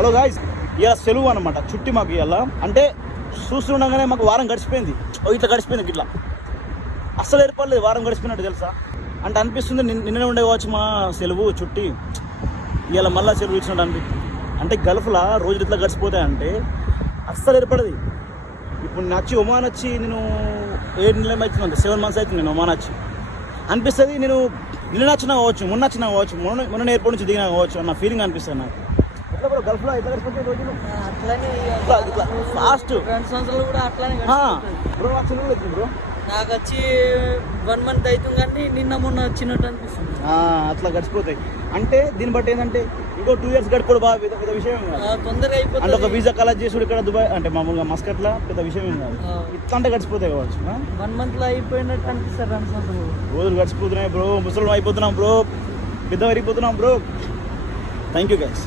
Hello guys, ఇలా సెలవు అనమాట చుట్టి మాకు ఇవాళ. అంటే చూస్తుండగానే మాకు వారం గడిచిపోయింది. ఇట్లా గడిచిపోయింది ఇట్లా, అస్సలు ఏర్పడలేదు వారం గడిచిపోయినట్టు తెలుసా. అంటే అనిపిస్తుంది నిన్ననే ఉండే కావచ్చు మా సెలవు చుట్టి, ఇవాళ మళ్ళీ సెలవు ఇచ్చినట్టు అనిపిస్తుంది. అంటే గల్ఫ్లో రోజులు ఇట్లా గడిచిపోతాయంటే అస్సలు ఏర్పడదు. ఇప్పుడు నచ్చి ఒమాన్ వచ్చి నేను 7 నెలలు అవుతుంది, 7 months అవుతుంది నేను ఒమాన్ వచ్చి. అనిపిస్తుంది నేను నిన్న నచ్చినా కావచ్చు, మొన్న నచ్చినా కావచ్చు, మొన్న ఎయిర్పోర్ట్ నుంచి దిగినా కావచ్చు అన్న ఫీలింగ్ అనిపిస్తుంది నాకు. ఎట్లా బ్రో గల్ఫ్లో ఎట్లా గడిచిపోతే రోజులు అట్లానే ఫాస్ట్ 2 సంవత్సరాలు కూడా అట్లానే బ్రో. నాకు సెలవు వచ్చింది బ్రో, నాకు వచ్చి 1 month అవుతుంది కానీ నిన్న మొన్న వచ్చినట్టు అనిపిస్తుంది. అట్లా గడిచిపోతాయి. అంటే దీన్ని బట్టి ఏంటంటే ఇంకో 2 years గడిపోడు బాగా పెద్ద విషయం ఏం కాదు. తొందరగా అంటే ఒక అయిపోతుంది. వీసా కలెక్ట్ చేసుడు ఇక్కడ దుబాయ్ అంటే మామూలుగా మస్కట్లో పెద్ద విషయం ఏం కాదు. ఇట్లా అంటే గడిచిపోతాయి కావచ్చు. 1 month లో అయిపోయినట్టు అనిపిస్తారు 2 సంవత్సరాలు. రోజులు గడిచిపోతున్నాయి బ్రో, ముసలి అయిపోతున్నాం బ్రో, పెద్ద వరిగిపోతున్నాం బ్రో. Thank you guys.